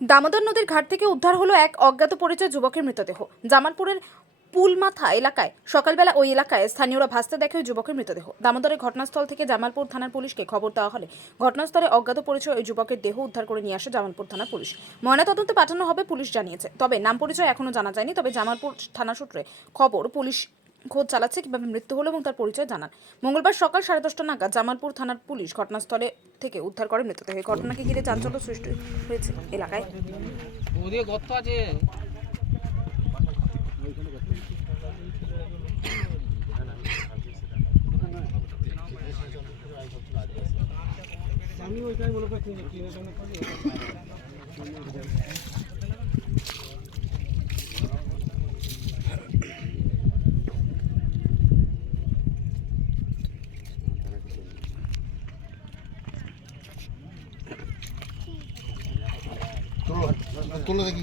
দামোদর নদীর ঘাট থেকে উদ্ধার হলো এক অজ্ঞাত পরিচয় যুবকের মৃতদেহ। জামালপুরের পুলমাথা এলাকায় সকালবেলা ওই এলাকায় স্থানীয়রা ভাসতে দেখে ওই যুবকের মৃতদেহ। দামোদরের ঘটনাস্থল থেকে জামালপুর থানার পুলিশকে খবর দেওয়া হলে ঘটনাস্থলে অজ্ঞাত পরিচয় ওই যুবকের দেহ উদ্ধার করে নিয়ে আসে জামালপুর থানার পুলিশ। ময়নাতদন্তে পাঠানো হবে, পুলিশ জানিয়েছে। তবে নাম পরিচয় এখনও জানা যায়নি, তবে জামালপুর থানা সূত্রে খবর, পুলিশ খোঁজ চালাচ্ছে কীভাবে মৃত্যু হলো এবং তার পরিচয় জানান। মঙ্গলবার সকাল সাড়ে দশটা নাগাদ জামালপুর থানার পুলিশ ঘটনাস্থলে থেকে উদ্ধার করে মৃতদেহ। ঘটনাকে ঘিরে চাঞ্চল্য সৃষ্টি হয়েছে এলাকায়। আমি ওইটাই মনে তোলো তোলো দেখি।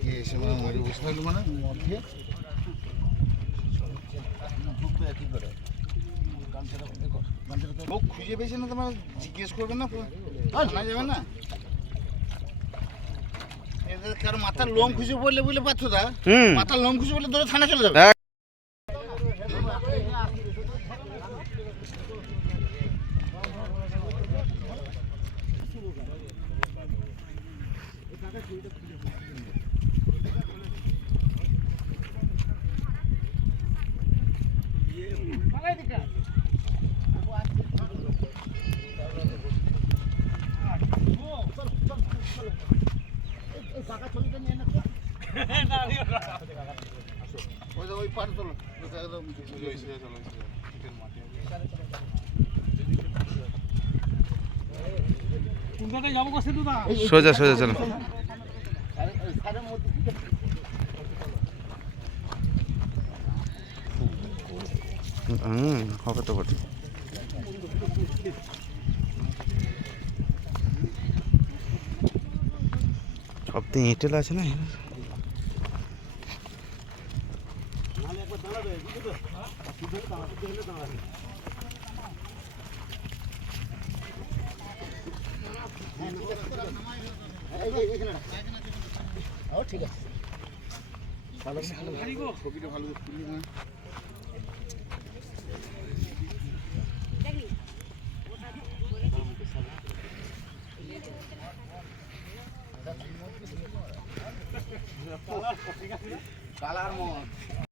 কি এসে মানে মরে বসে থাকল মানে মধ্যে লোক খুঁজে পেয়েছে না তোমার? জিজ্ঞেস করবে না জানা যাবে না? কারও মাথার লোম খুঁজে পড়লে বুঝলে পাচ্ছ দা মাথার লোম খুঁজে পড়লে ধরে থানা চলে যাবে। ওই তোলো ওটা একদম দাদা সোজা সোজা চলো। হুম হবে তো বটে। সব তো এঁটেল আছে না? ছবিটা ভালো করে তুলি না। কালার মত।